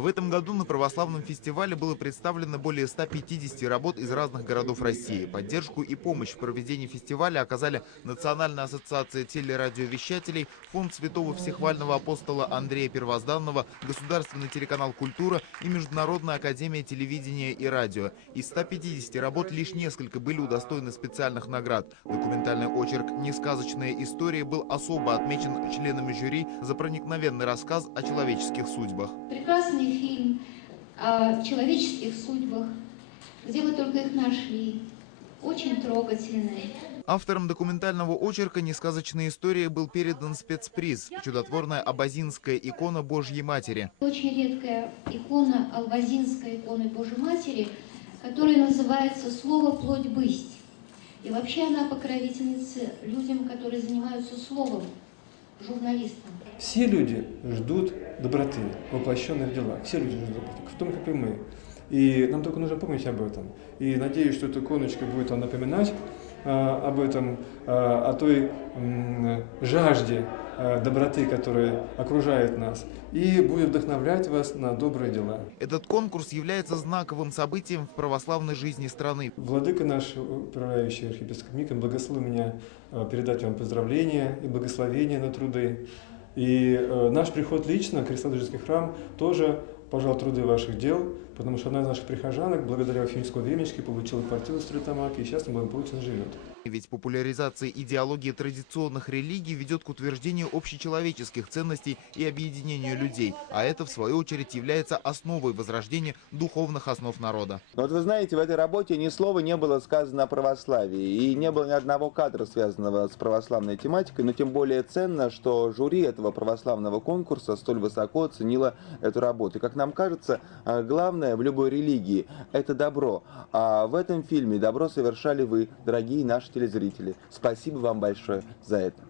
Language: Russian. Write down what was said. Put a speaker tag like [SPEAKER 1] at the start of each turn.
[SPEAKER 1] В этом году на православном фестивале было представлено более 150 работ из разных городов России. Поддержку и помощь в проведении фестиваля оказали Национальная ассоциация телерадиовещателей, Фонд Святого Всехвального апостола Андрея Первозданного, Государственный телеканал «Культура» и Международная академия телевидения и радио. Из 150 работ лишь несколько были удостоены специальных наград. Документальный очерк «Несказочная история» был особо отмечен членами жюри за проникновенный рассказ о человеческих судьбах.
[SPEAKER 2] Прекрасный фильм о человеческих судьбах, где вы только их нашли. Очень трогательный.
[SPEAKER 1] Автором документального очерка «Несказочная история» был передан спецприз «Чудотворная абазинская икона Божьей Матери».
[SPEAKER 2] Очень редкая икона, албазинская икона Божьей Матери, которая называется «Слово плоть бысть». И вообще она покровительница людям, которые занимаются словом, журналистам.
[SPEAKER 3] Все люди ждут доброты, воплощенной в делах. Все люди ждут доброты, в том, как и мы. И нам только нужно помнить об этом. И надеюсь, что эта иконочка будет вам напоминать а, об этом, а, о той м, жажде а, доброты, которая окружает нас, и будет вдохновлять вас на добрые дела.
[SPEAKER 1] Этот конкурс является знаковым событием в православной жизни страны.
[SPEAKER 3] Владыка наш, управляющий архиепископ Никон, благословил меня а, передать вам поздравления и благословения на труды. И э, наш приход лично, Крестодожеский храм, тоже пожал труды ваших дел, потому что одна из наших прихожанок, благодаря Уфимскому времечке, получила квартиру в Стритамаке и сейчас на благополучно живет.
[SPEAKER 1] Ведь популяризация идеологии традиционных религий ведет к утверждению общечеловеческих ценностей и объединению людей, а это, в свою очередь, является основой возрождения духовных основ народа.
[SPEAKER 4] Но вот вы знаете, в этой работе ни слова не было сказано о православии, и не было ни одного кадра, связанного с православной тематикой, но тем более ценно, что жюри этого православного конкурса столь высоко оценило эту работу. И, как нам кажется, а, главное в любой религии – это добро. А в этом фильме добро совершали вы, дорогие наши телезрители. Спасибо вам большое за это.